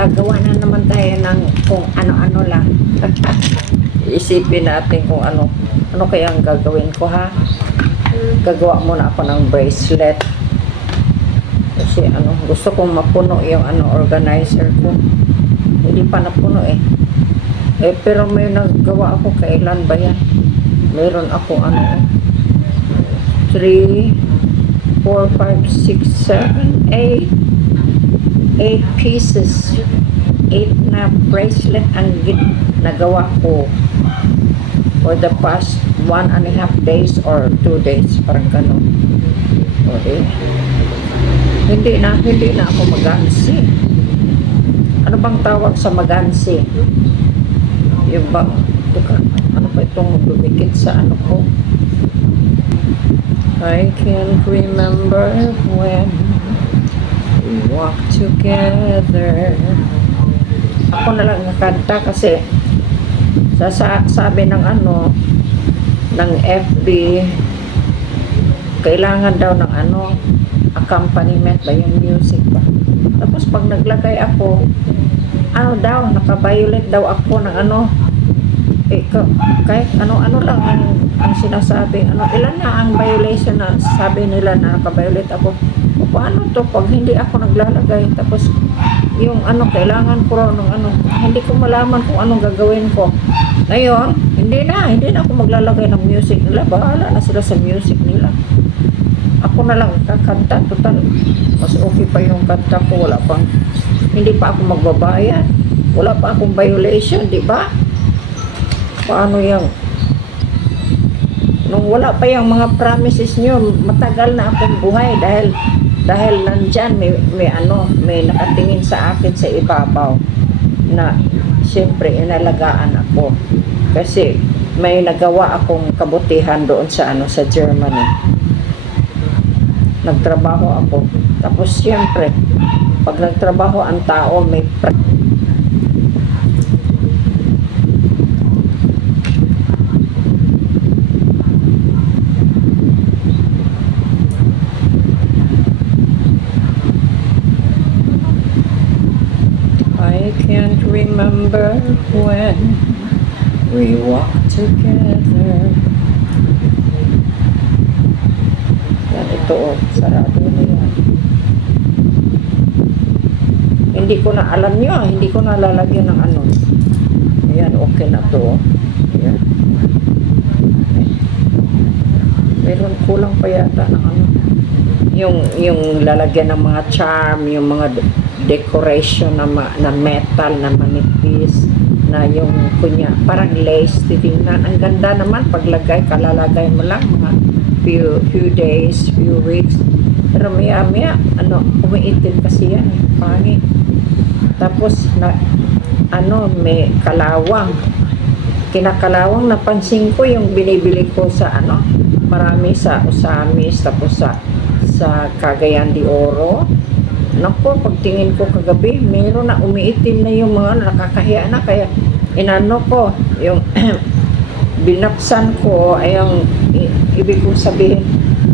Gawa na naman tayo ng kung ano-ano lang. Isipin natin kung ano kaya ang gagawin ko, ha. Gagawa muna ako ng bracelet. Kasi gusto kong mapuno yung organizer ko. Hindi pa napuno eh. Pero may naggawa ako, kailan ba yan? Meron ako 3, 4, 5, 6, 7, 8 pieces. 8 na bracelet ang nagawa ko for the past 1.5 days or 2 days, parang gano'n. Okay. Hindi na ako magansi. Ano bang tawag sa magansi? Yung bang ano ba itong dumikit sa ko? I can't remember when we walked together. Ako na lang nakanta kasi sabi ng ng FB, kailangan daw ng accompaniment ba yung music ba. Tapos pag naglagay ako, naka-violet daw ako ng kahit ano lang ang sinasabi, ilan na ang violation na sabi nila na naka-violet ako. Paano to pag hindi ako naglalagay? Tapos yung kailangan ko raw ng hindi ko malaman kung anong gagawin ko. Ngayon, hindi na ako maglalagay ng music nila. Bahala na sila sa music nila. Ako na lang kakanta. Total, mas okay pa yung kanta ko. Hindi pa ako magbabayad. Wala pa akong violation, di ba? Paano yung nung wala pa yung mga promises nyo, matagal na akong buhay dahil nandyan may nakatingin sa akin sa ibabaw na siyempre inalagaan ako kasi may nagawa akong kabutihan doon sa sa Germany. Nagtrabaho ako, tapos siyempre pag nagtrabaho ang tao may I can't remember when we walked together. Yan, ito sarado na yan. Hindi ko na alam nyo, hindi ko na lalagyan ng Ayan, okay na to. Ayan. Meron kulang pa yata ng yung lalagyan ng mga charm, yung mga decoration na metal na manipis na yung parang lace titingnan. Ang ganda naman paglagay, kalalagay mo lang mga few days, few weeks. Pero maya umiitim kasi yan, pangit. Tapos may kalawang. Kinakalawang napansin ko yung binibili ko sa marami sa Usamis, tapos sa Cagayan de Oro. Naku, pagtingin ko kagabi, meron na umiitim na yung mga nakakahiya na, kaya ko yung binaksan ko ay yung ibig kong sabihin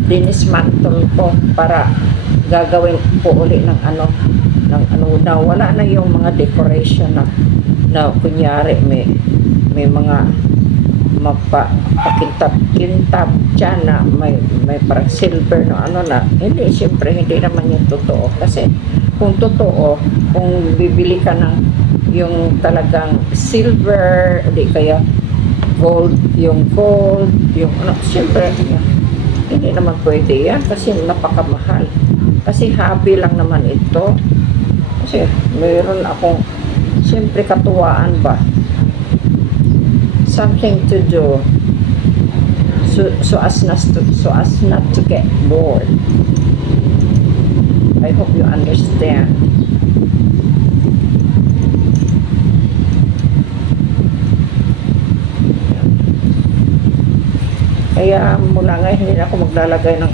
dinismantle ko para gagawin ko uli ng na wala na yung mga decoration na kunyari may mga pakintab-kintab dyan na may parang silver na hindi, siyempre hindi naman yung totoo. Kasi kung totoo, kung bibili ka ng yung talagang silver, hindi kaya gold, yung siyempre hindi naman pwede yan kasi napakamahal. Kasi hobby lang naman ito. Kasi mayroon akong siyempre katuwaan ba, something to do so as not to get bored. I hope you understand. Kaya mula ngayon hindi na ako maglalagay ng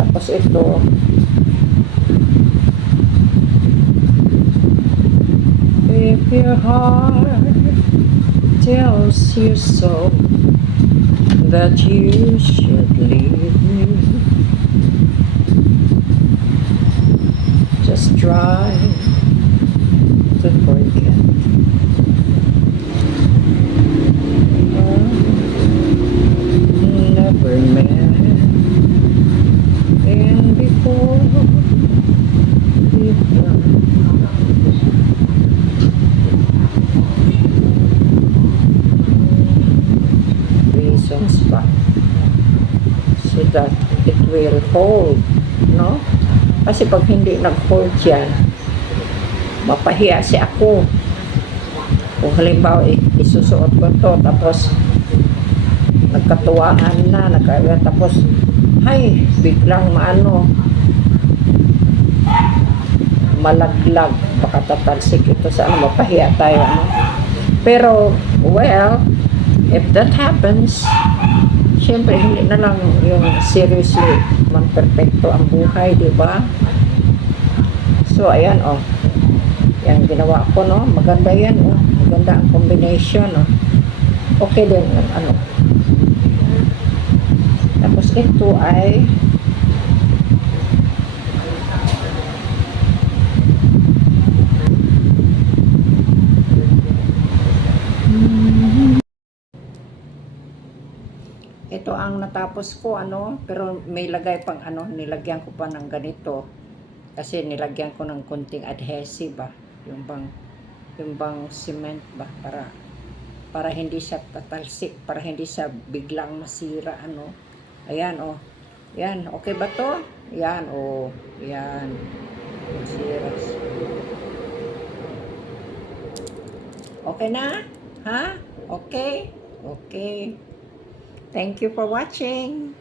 tapos ito if your heart tells you so that you should leave me, try to forget. Never met, and before reasons pa so that it will hold, no? Kasi pag hindi nag-hold yan, mapahiya si ako. Kung halimbawa isusuot ko to tapos nagkatuwaan na, tapos hay, biglang malaglag, baka tatalsik ito sa mapahiya tayo, ano? Pero well, if that happens, syempre hindi na lang yung seriously man perfecto ang buhay, di ba? So ayan, yan ginawa ko, no? Maganda yan, maganda ang combination, okay din yung tapos ito ay ito ang natapos ko, pero may lagay pang nilagyan ko pa ng ganito kasi nilagyan ko ng konting adhesive yung bang cement para hindi siya tatalsik, para hindi siya biglang masira, ayan, yan, okay ba to? Yan, yan, masira. Okay na? Ha? Okay? Okay. Thank you for watching.